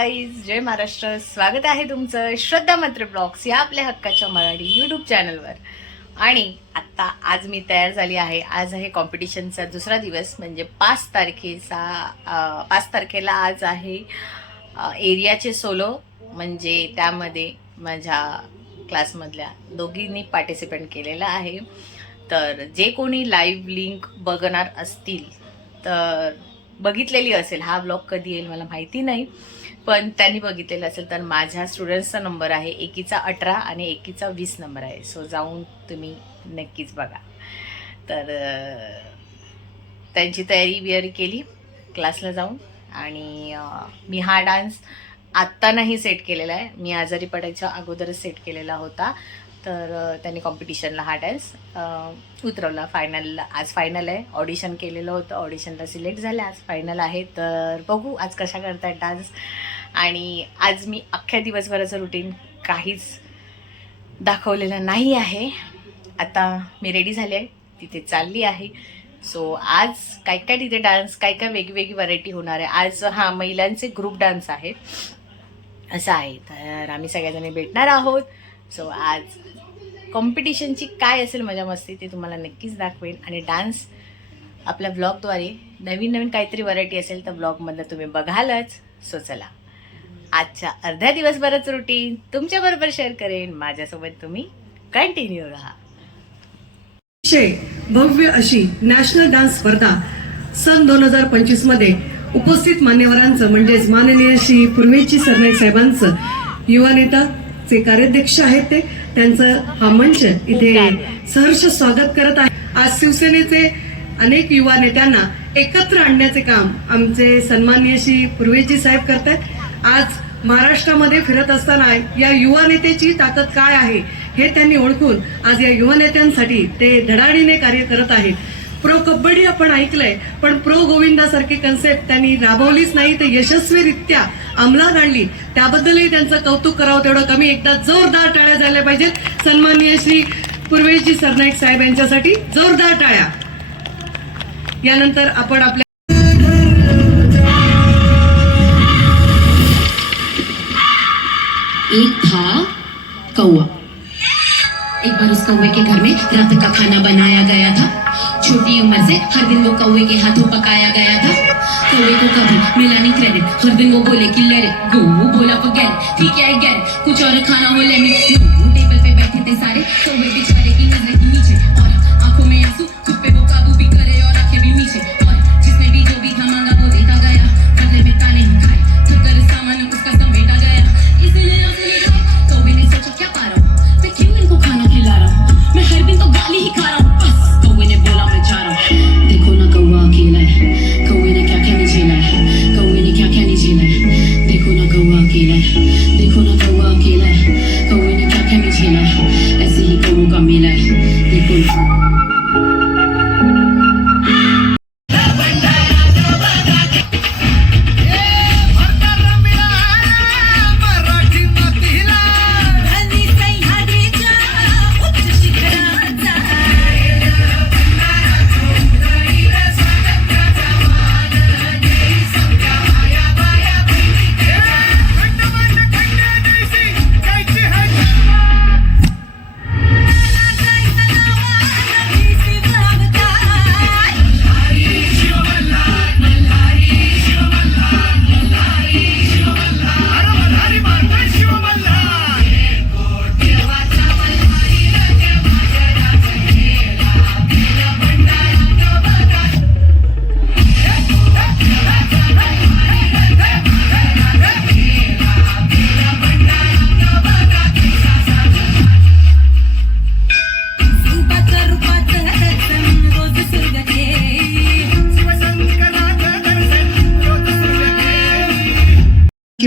Guys, जय महाराष्ट्र. स्वागत आहे तुमचं श्रद्धा मंत्र ब्लॉग्स या आपल्या हक्काच्या मराठी यूट्यूब चॅनलवर. आणि आत्ता आज मी तयार झाली आहे. आज आहे कॉम्पिटिशनचा दुसरा दिवस, म्हणजे 5 तारखेला आज आहे एरियाचे सोलो. म्हणजे त्यामध्ये माझ्या क्लासमधल्या दोघींनी पार्टिसिपेट केलेलं आहे. तर जे कोणी लाईव्ह लिंक बघणार असतील तर बघितलेली असेल, हा ब्लॉग कधी येईल मला माहिती नाही, पण त्यांनी बघितलेलं असेल तर माझ्या स्टुडंट्सचा नंबर आहे, एकीचा 18 आणि एकीचा 20 नंबर आहे. सो जाऊन तुम्ही नक्कीच बघा. तर त्यांची तयारी केली क्लासला जाऊन. आणि मी हा डान्स आत्ता नाही सेट केलेला आहे, मी आजारी पडायच्या अगोदरच सेट केलेला होता. तर त्यांनी कॉम्पिटिशनला हा डान्स उतरवला. फायनलला आज फायनल आहे. ऑडिशन केलेलं होतं, ऑडिशनला सिलेक्ट झालं, आज फायनल आहे. तर बघू आज कशा करतात डान्स. आणि आज मी अख्ख्या दिवसभराचं रुटीन काहीच दाखवलेलं नाही आहे. आता मी रेडी झाली आहे, तिथे चालली आहे. सो आज काय काय तिथे डान्स, काय काय वेगवेगळी व्हरायटी होणार आहे. आज महिलांचे ग्रुप डान्स आहे असं आहे. तर आम्ही सगळ्याजणी भेटणार आहोत. सो आज कॉम्पिटिशनची काय असेल मजा मस्ती ते तुम्हाला नक्कीच दाखवेन. आणि डान्स आपल्या ब्लॉगद्वारे नवीन काहीतरी व्हरायटी असेल तर ब्लॉगमधलं तुम्ही बघालच. सो चला, आजच्या अर्ध्या दिवसभराचं रुटीन तुमच्याबरोबर शेअर करेन. माझ्यासोबत तुम्ही कंटिन्यू राहा. भव्य अशी नॅशनल डान्स स्पर्धा सन 2025 मध्ये उपस्थित मान्यवरांचं म्हणजेच माननीय श्री पूर्वेची सरनाईक साहेबांचं युवा नेता चे कार्याध्यक्ष आहेत ते, त्यांचं हा मंच इथे सहर्ष स्वागत करत आहे. आज शिवसेनेचे अनेक युवा नेत्यांना एकत्र आणण्याचे काम आमचे सन्माननीय श्री पूर्वेजी साहेब करतात. आज महाराष्ट्रामध्ये फिरत असताना या युवा नेत्याची ताकद काय आहे हे त्यांनी ओळखून आज या युवा नेत्यांसाठी ते धडाडीने कार्य करत आहेत. प्रो कबड्डी आपण ऐकलंय, पण प्रो गोविंदासारखी कन्सेप्ट त्यांनी राबवलीच नाही, तर यशस्वीरित्या अंमलात आणली. त्याबद्दलही त्यांचं कौतुक करावं तेवढं कमी. एकदा जोरदार टाळ्या झाल्या पाहिजेत सन्माननीय श्री पूर्वेशजी सरनाईक साहेब यांच्यासाठी. जोरदार टाळ्या. यानंतर आपण आपल्या एक था कौवा. एक बार उस कौवे के घर में रात का खाना बनाया गया था. छोटी उम्र से हर दिन वो कौवे के हाथों पकाया गया था. कौवे को कभी मिला नहीं क्रेडिट, हर दिन वो बोले कि ले रे गो, बोला फॉरगेट, ठीक है गेट, कुछ और खाना हो ले मी. टेबल पे बैठे थे सारे कौवे बेचारे की नजर की नीचे, और आंखों में आंसू, खुद पे वो काबू भी करे और आंखें भी नीचे. और जिसने भी जो भी था मांगा वो देता गया, बदले में ताने ही खाए, थकर सामान उसका समेटा गया. इसीलिए उसने कहा, कौवे ने सोचा क्या पा रहा हूँ मैं, क्यों इनको खाना खिला रहा हूँ, मैं हर दिन तो गाली ही खा रहा हूँ. बस कौवे ने बोला मैं जा रहा हूँ. देखो ना कौवा अकेला है, कौवे ने क्या क्या नहीं झेला है, कौवे ने क्या क्या नहीं झेला है. देखो ना कौवा अकेला है, देखो ना कौवा अकेला है, कौवे ने क्या क्या नहीं झेला है. ऐसे ही कौवों का मेला है, देखो ना.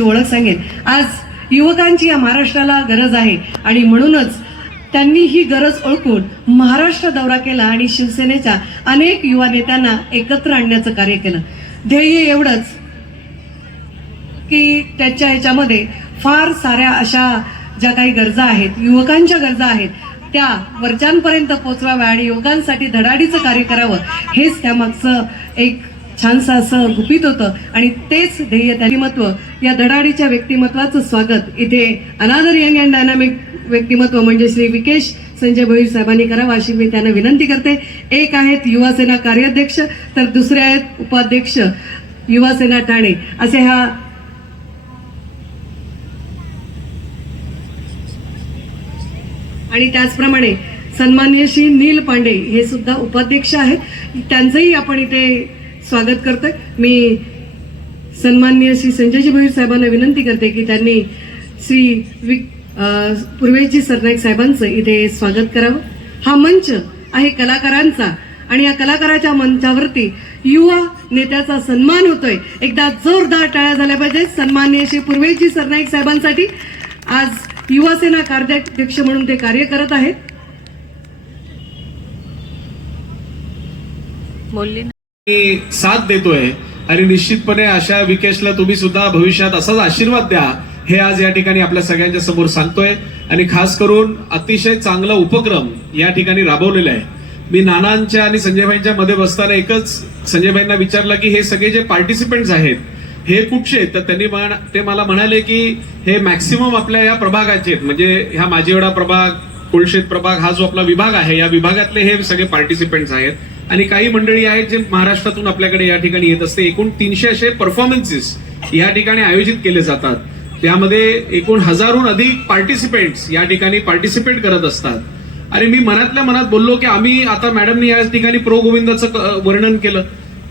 ओळख सांगेन. आज युवकांची या महाराष्ट्राला गरज आहे आणि म्हणूनच त्यांनी ही गरज ओळखून महाराष्ट्र दौरा केला आणि शिवसेनेच्या अनेक युवा नेत्यांना एकत्र आणण्याचं कार्य केलं. ध्येय एवढंच की त्याच्या ह्याच्यामध्ये फार साऱ्या अशा ज्या काही गरजा आहेत, युवकांच्या गरजा आहेत, त्या वरच्यांपर्यंत पोहोचवाव्या आणि युवकांसाठी धडाडीचं कार्य करावं, हेच त्यामागचं एक छानसं असं गुपित होतं आणि तेच ध्येय व्यक्तिमत्व या धडाडीच्या व्यक्तिमत्वाचं स्वागत इथे अनादर यंग अँड डायनामिक व्यक्तिमत्व म्हणजे श्री विकेश संजय भोईर साहेबांनी करावं अशी मी त्यांना विनंती करते. एक आहेत युवासेना कार्याध्यक्ष तर दुसरे आहेत उपाध्यक्ष युवासेना ठाणे असे हा आणि त्याचप्रमाणे सन्माननीय श्री नील पांडे हे सुद्धा उपाध्यक्ष आहेत. त्यांचंही आपण इथे स्वागत करतोय. मी सन्माननीय श्री संजयजी भोईर साहेबांना विनंती करते की त्यांनी श्री पूर्वेजी सरनाईक साहेबांचं इथे स्वागत करावं. हा मंच आहे कलाकारांचा आणि या कलाकाराच्या मंचावरती युवा नेत्याचा सन्मान होतोय. एकदा जोरदार टाळ्या झाल्या पाहिजेत सन्माननीय श्री पूर्वेजी सरनाईक साहेबांसाठी. आज युवासेना कार्याध्यक्ष म्हणून ते कार्य करत आहेत. बोलली ना. मी साथ देतोय आणि निश्चितपणे अशा विकेशला तुम्ही सुद्धा भविष्यात असाच आशीर्वाद द्या हे आज या ठिकाणी आपल्या सगळ्यांच्या समोर सांगतोय. आणि खास करून अतिशय चांगला उपक्रम या ठिकाणी राबवलेला आहे. मी नानांच्या आणि संजयभाईंच्या मध्ये बसताना एकच संजयभाईंना विचारलं की हे सगळे जे पार्टिसिपेंट्स आहेत हे कुठचे आहेत, तर ते मला म्हणाले की हे मॅक्सिमम आपल्या या प्रभागाचे आहेत, म्हणजे ह्या माझीवडा प्रभाग, कुळशेत प्रभाग हा जो आपला विभाग आहे या विभागातले हे सगळे पार्टिसिपेंट्स आहेत. आणि काही मंडळी आहेत जे महाराष्ट्रातून आपल्याकडे या ठिकाणी येत असते. एकूण 300 असे परफॉर्मन्सेस या ठिकाणी आयोजित केले जातात. त्यामध्ये एकूण 1000हून अधिक पार्टिसिपेंट्स या ठिकाणी पार्टिसिपेट करत असतात. आणि मी मनातल्या मनात बोललो की आम्ही आता मॅडमनी या ठिकाणी प्रो गोविंदाचं वर्णन केलं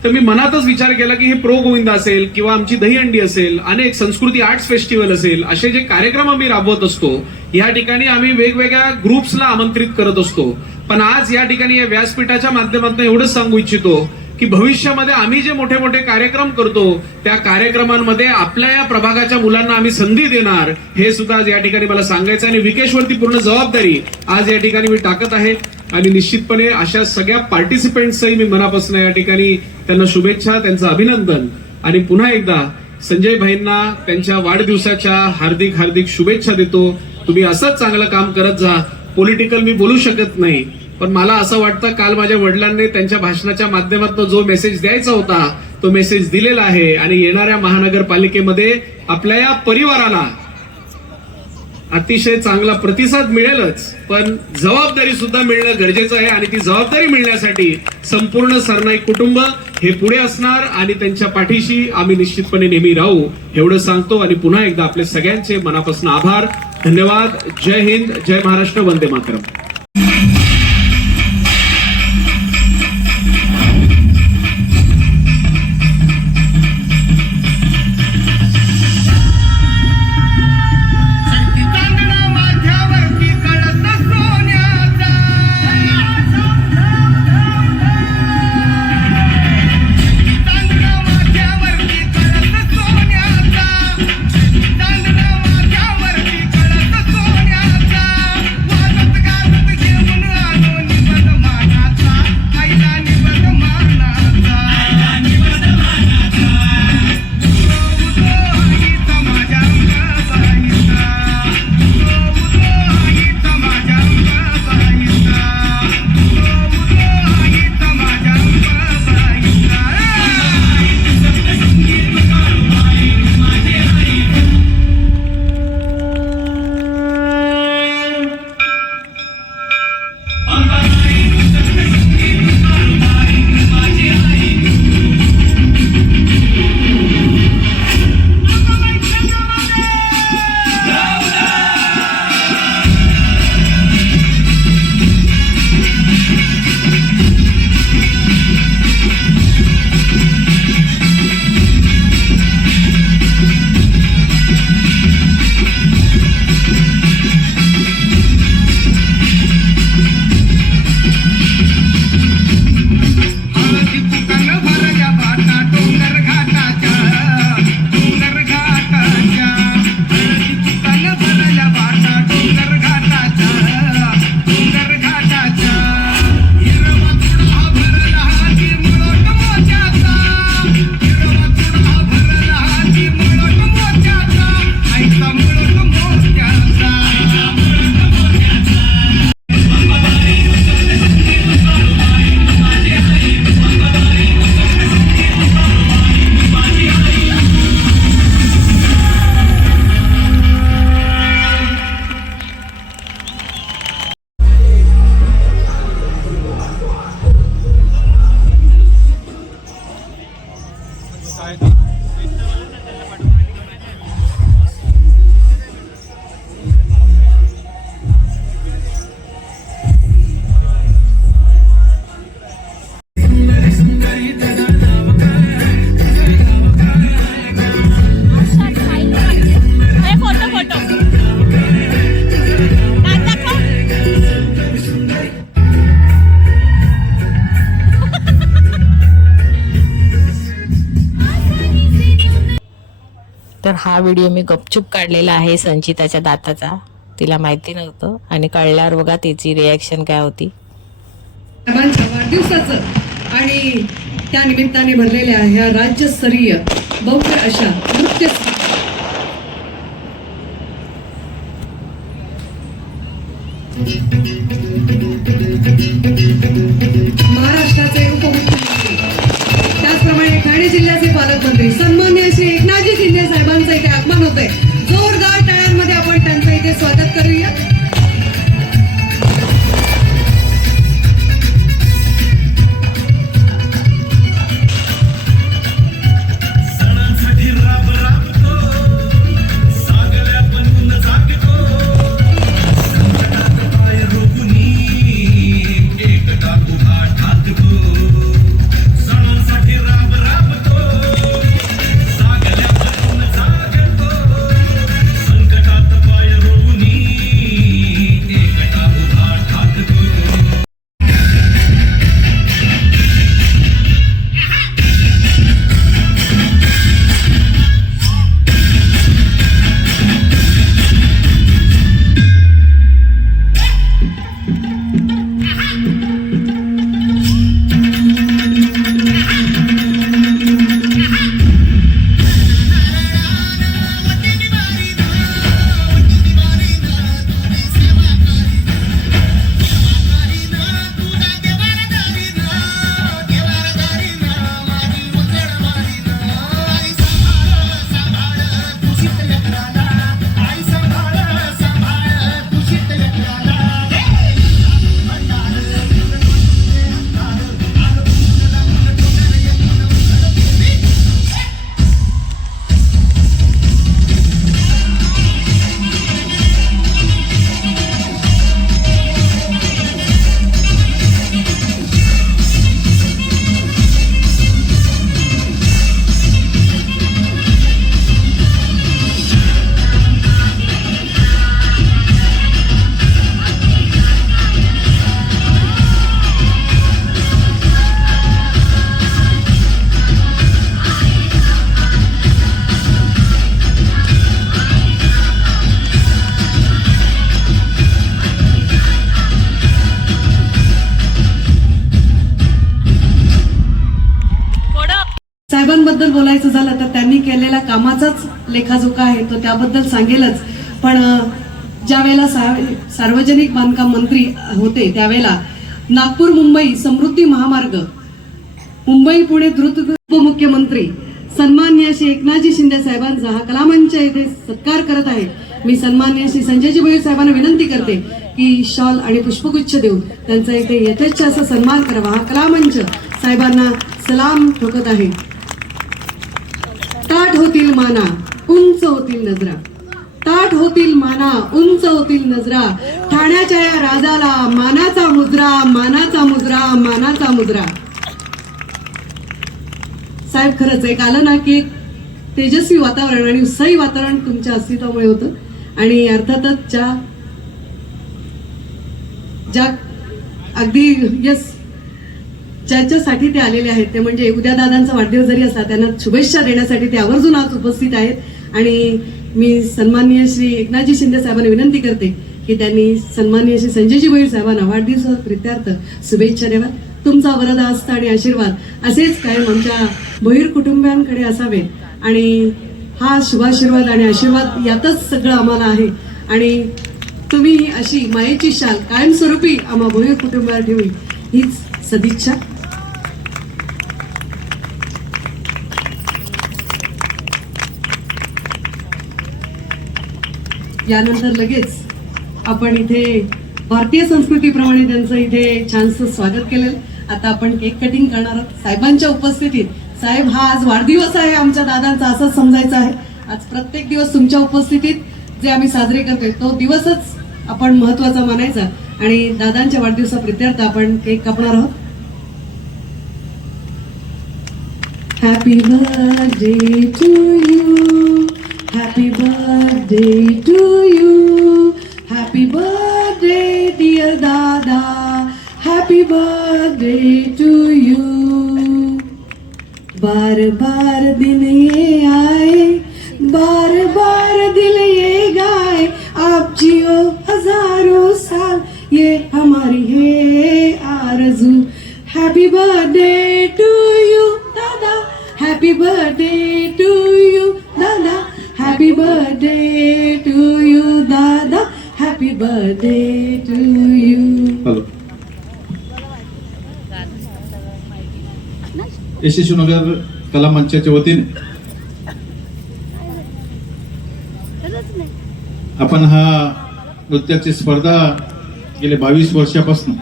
तर मी मनातच विचार केला की हे प्रो गोविंद असेल किंवा आमची दहीहंडी असेल, अनेक संस्कृती आर्ट्स फेस्टिवल असेल, असे जे कार्यक्रम आम्ही राबवत असतो या ठिकाणी आम्ही वेगवेगळ्या ग्रुप्सला आमंत्रित करत असतो. पण आज या ठिकाणी या व्यासपीठाच्या माध्यमातून एवढंच सांगू इच्छितो की भविष्यामध्ये आम्ही जे मोठे मोठे कार्यक्रम करतो त्या कार्यक्रमांमध्ये आपल्या या प्रभागाच्या मुलांना आम्ही संधी देणार हे सुद्धा आज या ठिकाणी मला सांगायचं. आणि विकेशवरती पूर्ण जबाबदारी आज या ठिकाणी मी टाकत आहे. आणि निश्चितपणे अशा सगळ्या पार्टिसिपेंट्सही मी मनापासून या ठिकाणी त्यांना शुभेच्छा, त्यांचं अभिनंदन आणि पुन्हा एकदा संजय भाईंना त्यांच्या वाढदिवसाच्या हार्दिक हार्दिक शुभेच्छा देतो. तुम्ही असंच चांगलं काम करत जा. पॉलिटिकल मी बोलू शकत नाही, पण मला असं वाटतं काल माझ्या वडिलांनी त्यांच्या भाषणाच्या माध्यमातून जो मेसेज द्यायचा होता तो मेसेज दिलेला आहे. आणि येणाऱ्या महानगरपालिकेमध्ये आपल्या या परिवाराला अतिशय चांगला प्रतिसाद मिळेलच, पण जबाबदारी सुद्धा मिळणं गरजेचं आहे. आणि ती जबाबदारी मिळण्यासाठी संपूर्ण सरनाईक कुटुंब हे पुढे असणार आणि त्यांच्या पाठीशी आम्ही निश्चितपणे नेहमी राहू एवढं सांगतो. आणि पुन्हा एकदा आपले सगळ्यांचे मनापासून आभार, धन्यवाद. जय हिंद, जय महाराष्ट्र, वंदे मातरम. चांदणा माझ्यावरती कळस सोन्याचा, वाजत गाजत फोटो फोटो तर हा व्हिडिओ मी गपचूप काढलेला आहे संचिताच्या दाताचा. तिला माहिती नव्हतं आणि कळल्यावर बघा तिची रिॲक्शन काय होती. साहेबांच्या वाढदिवसाचं आणि त्या निमित्ताने भरलेल्या ह्या राज्यस्तरीय भव्य अशा नृत्य महाराष्ट्राचे उपमुख्यमंत्री त्याचप्रमाणे ठाणे जिल्ह्याचे पालकमंत्री सन्माननीय श्री एकनाथजी शिंदे साहेबांचं इथे आगमन होतंय. जोरदार टाळ्यांमध्ये आपण त्यांचं इथे स्वागत करूया. साहेबांबद्दल बोलायचं झालं तर त्यांनी केलेल्या कामाचाच लेखाजोखा आहे तो त्याबद्दल सांगेलच. पण ज्या वेळेला सार्वजनिक बांधकाम मंत्री होते त्यावेळेला नागपूर मुंबई समृद्धी महामार्ग मुंबई पुणे द्रुत उपमुख्यमंत्री सन्माननीय श्री एकनाथजी शिंदे साहेबांचा हा कलामंच इथे सत्कार करत आहे. मी सन्माननीय श्री संजयजी भोईर साहेबांना विनंती करते की शॉल आणि पुष्पगुच्छ देऊन त्यांचा इथे यथेच्छ असा सन्मान करावा. हा कलामंच साहेबांना सलाम ठोकत आहे. ताठ होतील माना उंच होतील नजरा, ताठ होतील माना उंच होतील नजरा, ठाण्याच्या या राजाला मानाचा मुजरा, मानाचा मुजरा, मानाचा मुजरा. साहेब खरंच एक आलं ना की तेजस्वी वातावरण आणि उत्साही वातावरण तुमच्या अस्तित्वामुळे होतं. आणि अर्थातच ज्या अगदी यस ज्याच्यासाठी ते आलेले आहेत ते म्हणजे उद्या दादांचा वाढदिवस जरी असला त्यांना शुभेच्छा देण्यासाठी ते आवर्जून आज उपस्थित आहेत. आणि मी सन्माननीय श्री एकनाथजी शिंदे साहेबांना विनंती करते की त्यांनी सन्माननीय श्री संजयजी भोईर साहेबांना वाढदिवसाप्रित्यर्थ शुभेच्छा द्याव्यात. तुमचा वरदहस्त आणि आशीर्वाद असेच कायम आमच्या भोईर कुटुंबियांकडे असावेत. आणि हा शुभाशीर्वाद आणि आशीर्वाद यातच सगळं आम्हाला आहे. आणि तुम्ही अशी मायेची शाल कायमस्वरूपी आम्हा भोईर कुटुंबाला ठेवी हीच सदिच्छा. यानंतर लगेच आपण इथे भारतीय संस्कृतीप्रमाणे त्यांचं इथे छानसं स्वागत केलेलं. आता आपण केक कटिंग करणार आहोत. साहेबांच्या उपस्थितीत साहेब हा आज वाढदिवस आहे आमच्या दादांचा, असंच समजायचं आहे. आज प्रत्येक दिवस तुमच्या उपस्थितीत जे आम्ही साजरे करतोय तो दिवसच आपण महत्वाचा मानायचा. आणि दादांच्या वाढदिवसाप्रित्यर्थ आपण केक कापणार आहोत. Happy birthday to you, happy birthday to you, happy birthday dear dada, happy birthday to you. बार बार दिन ये आए, बार बार दिल ये गाए, आप जियो हजारों साल, ये हमारी है आरज़ू. हैप्पी बर्थडे टू यू दादा, हैप्पी बर्थडे टू यू दादा, हैप्पी बर्थडे टू यू दादा, हैप्पी बर्थडे टू यू. यशस्वीनगर कला मंचाच्या वतीने आपण हा नृत्याची स्पर्धा गेले 22 वर्षापासून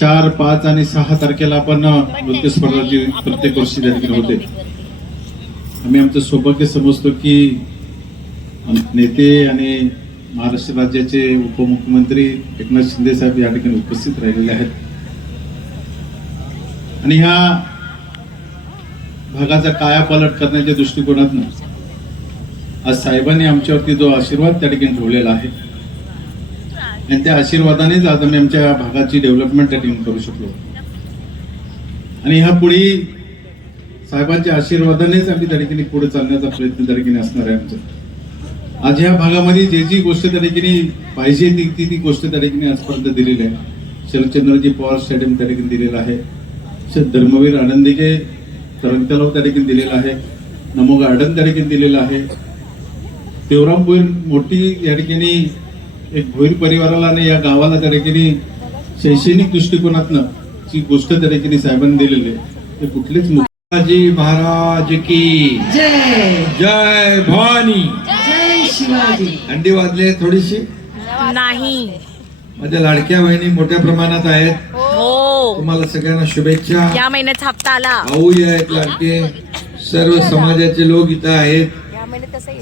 4, 5 आणि 6 तारखेला आपण नृत्य स्पर्धाची प्रत्येक वर्षी त्या ठिकाणी होते. आम्ही आमचं सौभाग्य समजतो की नेते आणि महाराष्ट्र राज्याचे उपमुख्यमंत्री एकनाथ शिंदे साहेब या ठिकाणी उपस्थित राहिलेले आहेत आणि ह्या भागाचा कायापालट करण्याच्या दृष्टिकोनातून आज साहेबांनी आमच्यावरती जो आशीर्वाद त्या ठिकाणी ठेवलेला आहे आणि त्या आशीर्वादानेच आज आम्ही आमच्या भागाची डेव्हलपमेंट त्या ठिकाणी करू शकलो आणि ह्या पुढे साहेबांच्या आशीर्वादानेच आम्ही त्या ठिकाणी पुढे चालण्याचा प्रयत्न त्या ठिकाणी असणार आहे आमचा. आज ह्या भागामध्ये जी गोष्ट त्या ठिकाणी पाहिजे ती गोष्ट त्या ठिकाणी आजपर्यंत दिलेली आहे. शरदचंद्रजी पवार स्टेडियम त्या ठिकाणी दिलेलं आहे, धर्मवीर आनंदिके तरंग तलाव त्या ठिकाणी दिलेला आहे, नमो गार्डन त्या ठिकाणी दिलेलं आहे, देवरामपूर मोठी या ठिकाणी एक भोईर परिवाराला आणि या गावाला त्या ठिकाणी शैक्षणिक दृष्टिकोनातनं जी गोष्ट त्या ठिकाणी साहेबांनी दिलेली आहे ते कुठलेच शिवाजी महाराज की जय जय भवानी. जय शिवाजी. अंडी वाजले थोडीशी. नाही. माझ्या लाडक्या बहिणी मोठ्या प्रमाणात आहेत. हो, तुम्हाला सगळ्यांना शुभेच्छा. या महिन्यात हप्ता आला. भाऊही आहेत लाडके, सर्व समाजाचे लोक इथं आहेत.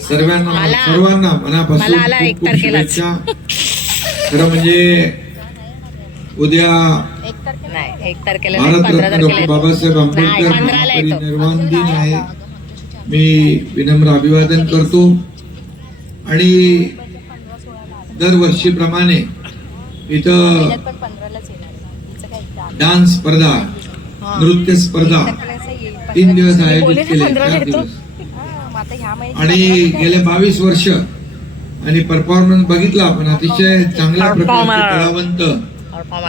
सर्वांना मनापासून मला आला खूप 1 खूप तारखेलाच. शुभेच्छा. खरं म्हणजे उद्या नाही 1 तारखेला नाही, 15 भारतरत्न तारखेला डॉक्टर येतो. बाबासाहेब नाही, आंबेडकर 15 ला येतो. महापरिनिर्वाण दिन आहे. मी विनम्र अभिवादन करतो आणि दरवर्षीप्रमाणे इथं डान्स स्पर्धा, नृत्य स्पर्धा 3 दिवस आयोजित केले, 4 दिवस आणि गेले 22 वर्ष आणि परफॉर्मन्स बघितला आपण. अतिशय चांगल्या प्रकारचे कलावंत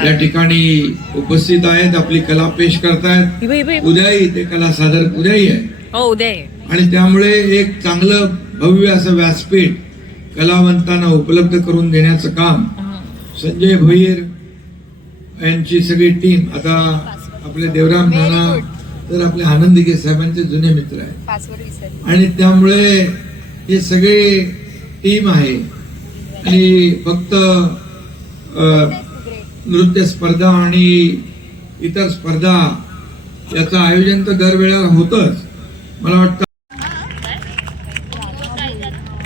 या ठिकाणी उपस्थित आहेत, आपली कला पेश करतायत. उद्याही ते कला सादर उद्याही आहे. हो, उद्या आहे. आणि त्यामुळे एक चांगलं भव्य असं व्यासपीठ कलावंतांना उपलब्ध करून देण्याचं काम संजय भोईर यांची सगळी टीम. आता आपले देवराम नाना तर आपले आनंदिके साहेबांचे जुने मित्र आहेत आणि त्यामुळे हे सगळे टीम आहे. आणि फक्त नृत्य स्पर्धा आणि इतर स्पर्धा याचं आयोजन तर दरवेळेला होतच. मला वाटतं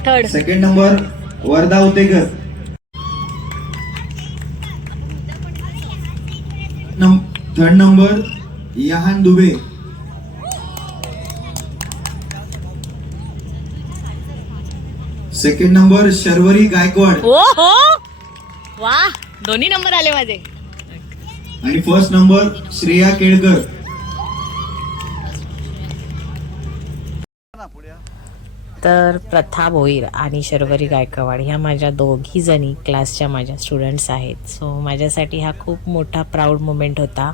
third. Second number Vardha Utekar. Third number Yahan Dubey. Second number Sharvari Gaikwad. हो हो, वा, दोन्ही नंबर आले माझे. आणि फर्स्ट नंबर श्रेया केळकर. तर प्रथा भोईर आणि शर्वरी गायकवाड ह्या माझ्या दोघी जणी क्लासच्या माझ्या स्टुडंट्स आहेत. सो माझ्यासाठी हा खूप मोठा प्राऊड मोमेंट होता.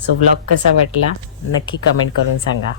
सो व्लॉग कसा वाटला नक्की कमेंट करून सांगा.